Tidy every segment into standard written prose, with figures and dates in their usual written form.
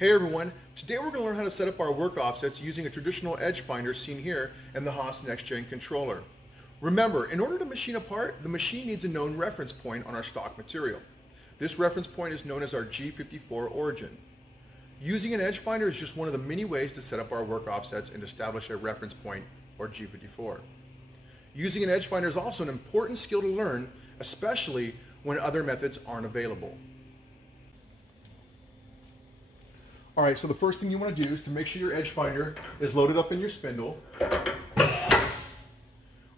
Hey everyone, today we're going to learn how to set up our work offsets using a traditional edge finder seen here in the HAAS Next Gen controller. Remember, in order to machine a part, the machine needs a known reference point on our stock material. This reference point is known as our G54 origin. Using an edge finder is just one of the many ways to set up our work offsets and establish a reference point, or G54. Using an edge finder is also an important skill to learn, especially when other methods aren't available. Alright, so the first thing you want to do is to make sure your edge finder is loaded up in your spindle.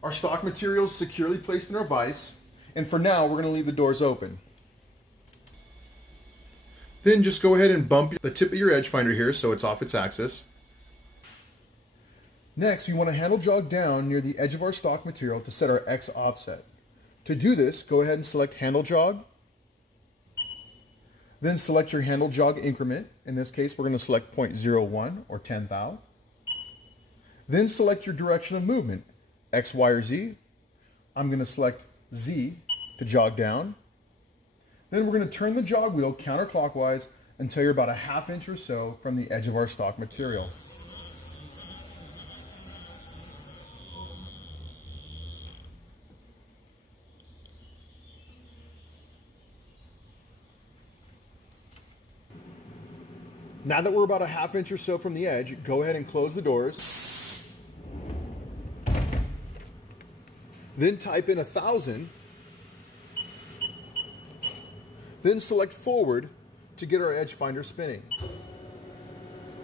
Our stock material is securely placed in our vise, and for now we're going to leave the doors open. Then just go ahead and bump the tip of your edge finder here so it's off its axis. Next, we want to handle jog down near the edge of our stock material to set our X offset. To do this, go ahead and select handle jog. Then select your handle jog increment. In this case, we're going to select 0.01 or 10 thou. Then select your direction of movement, X, Y, or Z. I'm going to select Z to jog down. Then we're going to turn the jog wheel counterclockwise until you're about a ½ inch or so from the edge of our stock material. Now that we're about a ½ inch or so from the edge, go ahead and close the doors. Then type in 1,000. Then select forward to get our edge finder spinning.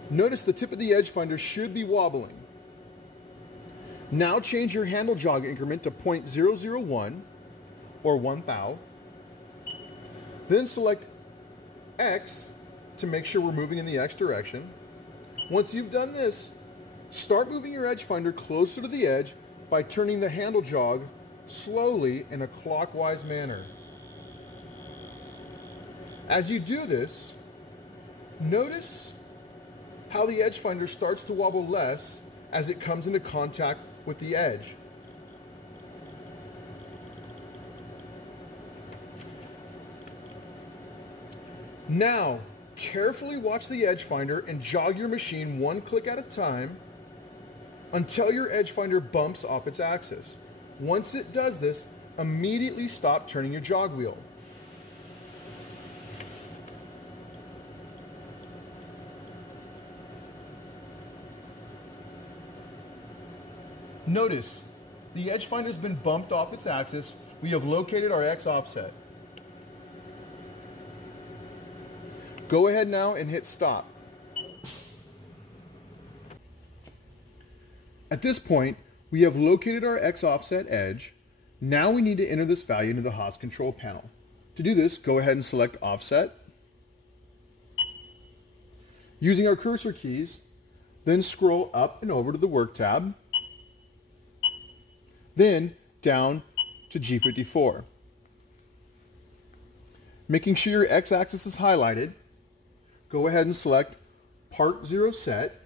Notice the tip of the edge finder should be wobbling. Now change your handle jog increment to 0.001 or 1 thou. Then select X to make sure we're moving in the X direction. Once you've done this, start moving your edge finder closer to the edge by turning the handle jog slowly in a clockwise manner. As you do this, notice how the edge finder starts to wobble less as it comes into contact with the edge. Now, carefully watch the edge finder and jog your machine one click at a time until your edge finder bumps off its axis. Once it does this, immediately stop turning your jog wheel. Notice, the edge finder has been bumped off its axis. We have located our X offset. Go ahead now and hit stop. At this point, we have located our X offset edge. Now we need to enter this value into the HAAS control panel. To do this, go ahead and select offset. Using our cursor keys, then scroll up and over to the work tab. Then down to G54. Making sure your X axis is highlighted, go ahead and select Part 0 Set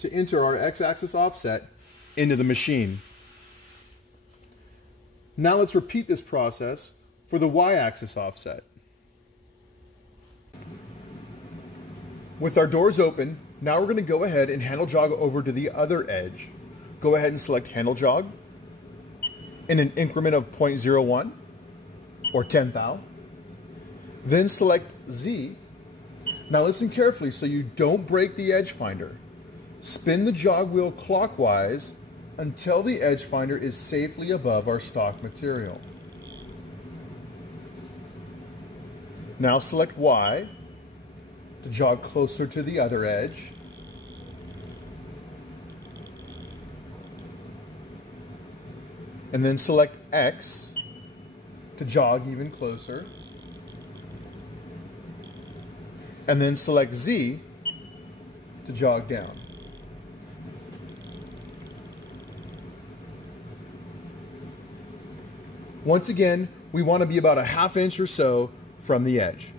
to enter our X axis offset into the machine. Now let's repeat this process for the Y axis offset. With our doors open, now we're going to go ahead and handle jog over to the other edge. Go ahead and select handle jog in an increment of 0.01 or 10 thou. Then select Z. Now listen carefully so you don't break the edge finder. Spin the jog wheel clockwise until the edge finder is safely above our stock material. Now select Y to jog closer to the other edge. And then select X to jog even closer. And then select Z to jog down. Once again, we want to be about a ½ inch or so from the edge.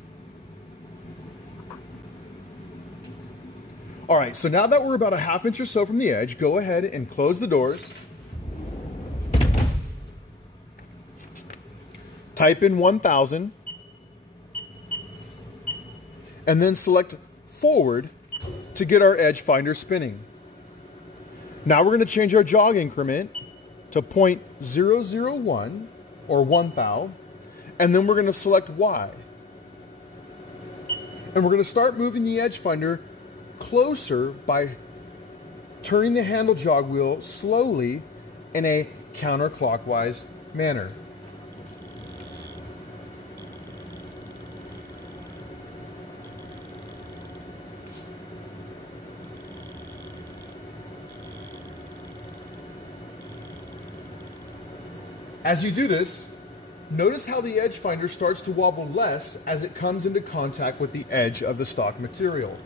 Alright, so now that we're about a ½ inch or so from the edge, go ahead and close the doors. Type in 1,000. And then select forward to get our edge finder spinning. Now we're going to change our jog increment to 0.001 or 1 thou, and then we're going to select Y. And we're going to start moving the edge finder closer by turning the handle jog wheel slowly in a counterclockwise manner. As you do this, notice how the edge finder starts to wobble less as it comes into contact with the edge of the stock material.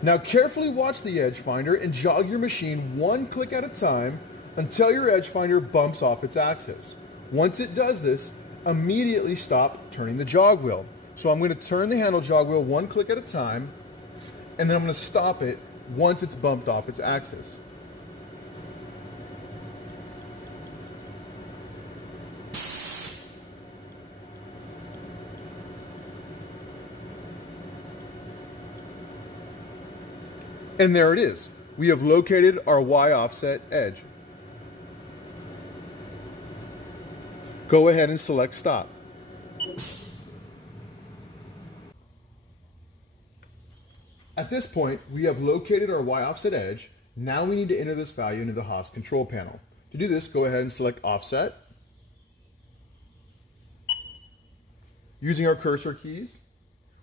Now carefully watch the edge finder and jog your machine one click at a time until your edge finder bumps off its axis. Once it does this, immediately stop turning the jog wheel. So I'm going to turn the handle jog wheel one click at a time, and then I'm going to stop it once it's bumped off its axis. And there it is. We have located our Y offset edge. Go ahead and select stop. At this point, we have located our Y offset edge. Now we need to enter this value into the HAAS control panel. To do this, go ahead and select offset. Using our cursor keys,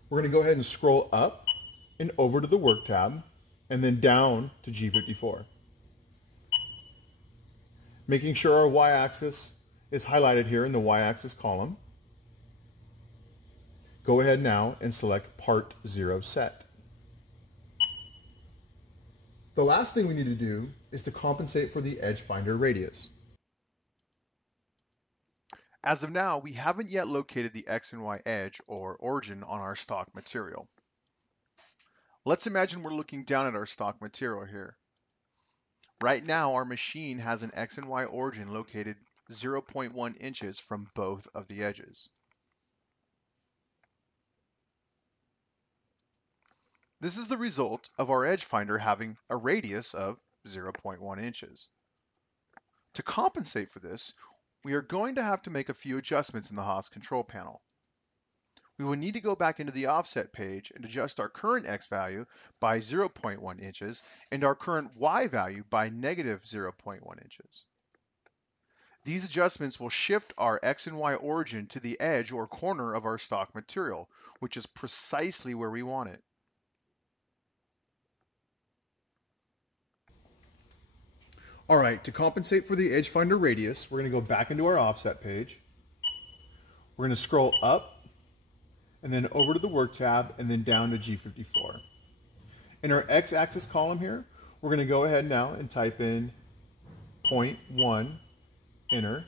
we're going to go ahead and scroll up and over to the work tab, and then down to G54. Making sure our Y-axis is highlighted here in the Y-axis column. Go ahead now and select Part 0 Set. The last thing we need to do is to compensate for the edge finder radius. As of now, we haven't yet located the X and Y edge or origin on our stock material. Let's imagine we're looking down at our stock material here. Right now, our machine has an X and Y origin located 0.1 inches from both of the edges. This is the result of our edge finder having a radius of 0.1 inches. To compensate for this, we are going to have to make a few adjustments in the HAAS control panel. We will need to go back into the offset page and adjust our current X value by 0.1 inches and our current Y value by negative 0.1 inches. These adjustments will shift our X and Y origin to the edge or corner of our stock material, which is precisely where we want it. Alright, to compensate for the edge finder radius, we're going to go back into our offset page. We're going to scroll up and then over to the work tab and then down to G54. In our X-axis column here, we're going to go ahead now and type in 0.1, enter,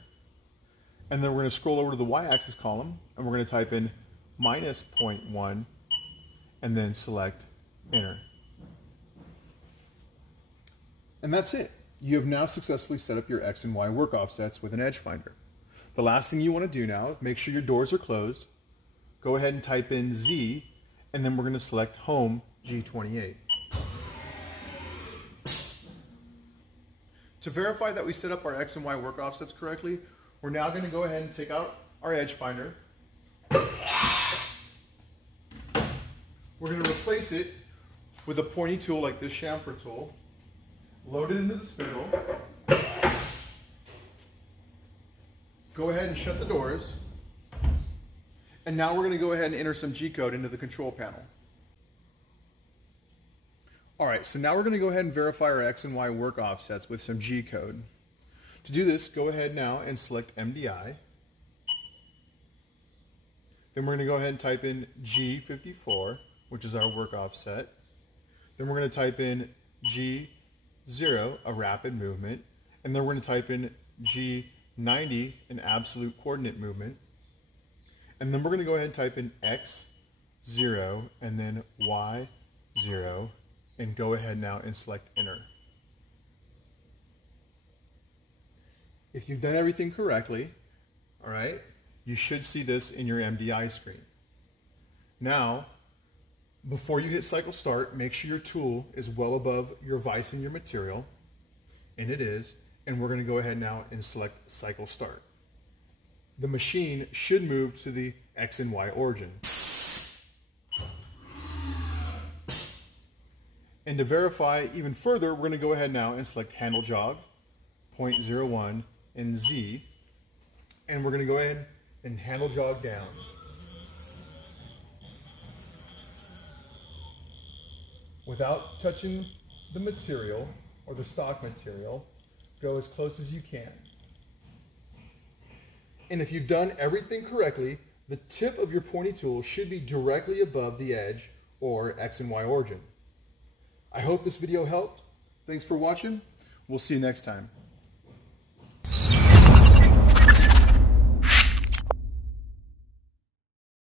and then we're going to scroll over to the Y-axis column and we're going to type in minus 0.1 and then select enter. And that's it. You have now successfully set up your X and Y work offsets with an edge finder. The last thing you want to do now, make sure your doors are closed. Go ahead and type in Z, and then we're going to select Home G28. To verify that we set up our X and Y work offsets correctly, we're now going to go ahead and take out our edge finder. We're going to replace it with a pointy tool like this chamfer tool. Load it into the spindle. Go ahead and shut the doors. And now we're going to go ahead and enter some G-code into the control panel. Alright, so now we're going to go ahead and verify our X and Y work offsets with some G-code. To do this, go ahead now and select MDI. Then we're going to go ahead and type in G54, which is our work offset. Then we're going to type in G0, a rapid movement. And then we're going to type in G90, an absolute coordinate movement. And then we're going to go ahead and type in X0 and then Y0 and go ahead now and select enter. If you've done everything correctly, All right? You should see this in your MDI screen. Now, before you hit cycle start, make sure your tool is well above your vise and your material, and it is, and we're going to go ahead now and select cycle start. The machine should move to the X and Y origin. And to verify even further, we're going to go ahead now and select handle jog, 0.01, and Z, and we're going to go ahead and handle jog down. Without touching the material or the stock material, go as close as you can. And if you've done everything correctly, the tip of your pointy tool should be directly above the edge or X and Y origin. I hope this video helped. Thanks for watching. We'll see you next time.